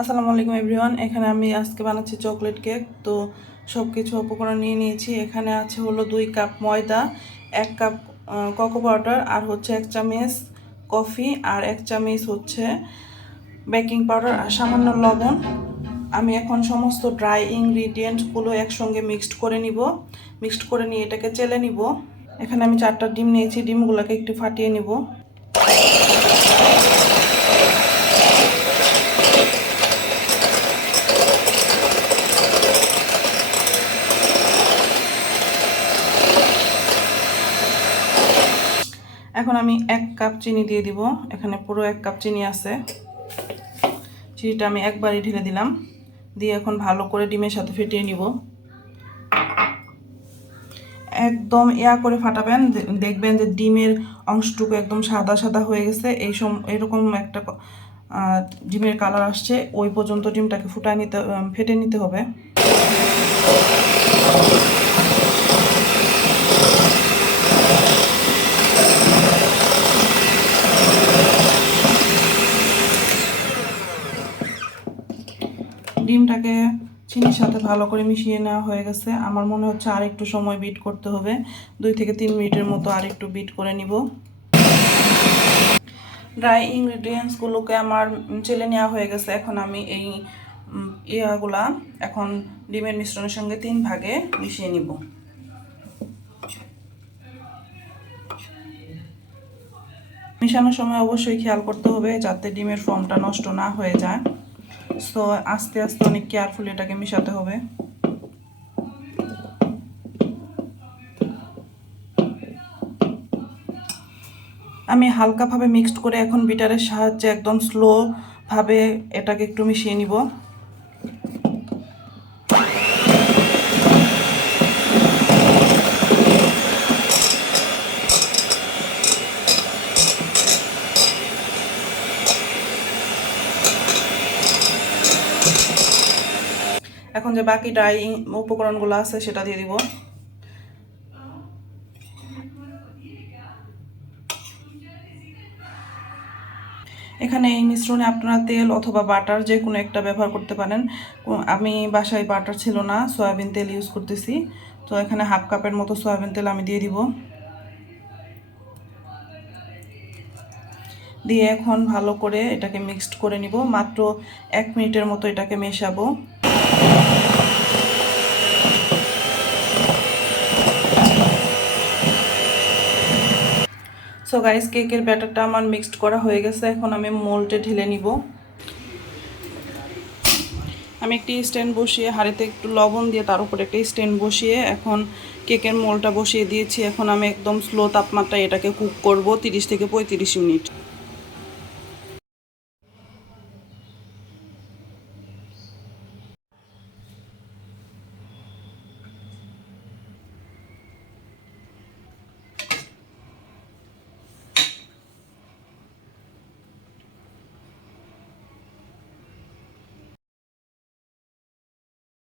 আসসালামু আলাইকুম এভরিওয়ান। এখানে আমি আজকে বানাচ্ছি চকলেট কেক। তো সব কিছু উপকরণ নিয়ে নিয়েছি। এখানে আছে হলো 2 কাপ ময়দা, 1 কাপ কোকো পাউডার, আর হচ্ছে 1 চামচ কফি, আর 1 চামচ হচ্ছে বেকিং পাউডার, আর সামান্য লবণ। আমি এখন সমস্ত ড্রাই ইনগ্রিডিয়েন্টসগুলো একসঙ্গে মিক্সড করে নিব। মিক্সড করে নিয়ে এটাকে চেলে নিব। এখানে আমি 4টা ডিম নিয়েছি, ডিমগুলোকে একটু ফাটিয়ে নিব। এখন আমি 1 কাপ চিনি দিয়ে দিব। এখানে পুরো 1 কাপ চিনি আছে। চিনিটা আমি একবারই ঢেলে দিলাম। দিয়ে এখন ভালো করে ডিমের সাথে ফেটিয়ে নিব। একদম করে ফাটাবেন, দেখবেন যে ডিমের অংশটুকু একদম সাদা সাদা হয়ে গেছে। এরকম একটা ডিমের কালার আসছে, ওই পর্যন্ত ডিমটাকে ফেটে নিতে হবে। ডিমটাকে চিনির সাথে ভালো করে মিশিয়ে নেওয়া হয়ে গেছে। আমার মনে হচ্ছে আর একটু সময় বিট করতে হবে, 2 থেকে 3 মিনিটের মতো আর একটু বিট করে নিব। ড্রাই ইনগ্রিডিয়েন্টসগুলোকে আমার চেলে নেওয়া হয়ে গেছে। এখন আমি এই ইয়াগুলা এখন ডিমের মিশ্রণের সঙ্গে 3 ভাগে মিশিয়ে নিব। মিশানোর সময় অবশ্যই খেয়াল করতে হবে যাতে ডিমের ফর্মটা নষ্ট না হয়ে যায়। সো আস্তে আস্তে অনেক কেয়ারফুলি এটাকে মিশাতে হবে। আমি হালকাভাবে মিক্সড করে এখন বিটারের সাহায্যে একদম স্লোভাবে এটাকে একটু মিশিয়ে নিব। এখন যে বাকি ড্রাই উপকরণগুলো আছে সেটা দিয়ে দিব। এখানে এই মিশ্রণে আপনারা তেল অথবা বাটার যে কোনো একটা ব্যবহার করতে পারেন। আমি বাসায় বাটার ছিল না, সয়াবিন তেল ইউজ করতেছি। তো এখানে 1/2 কাপের মতো সয়াবিন তেল আমি দিয়ে দিব। দিয়ে এখন ভালো করে এটাকে মিক্সড করে নিব। মাত্র 1 মিনিটের মতো এটাকে মেশাবো। সো গাইস, কেকের ব্যাটারটা আমার মিক্সড করা হয়ে গেছে। এখন আমি মোল্ডে ঢেলে নিব। আমি একটি স্ট্যান্ড বসিয়ে হাঁড়িতে একটু লবণ দিয়ে তার উপরে একটা স্ট্যান্ড বসিয়ে এখন কেকের মোল্ডটা বসিয়ে দিয়েছি। এখন আমি একদম স্লো তাপমাত্রায় এটাকে কুক করব 30 থেকে 35 মিনিট।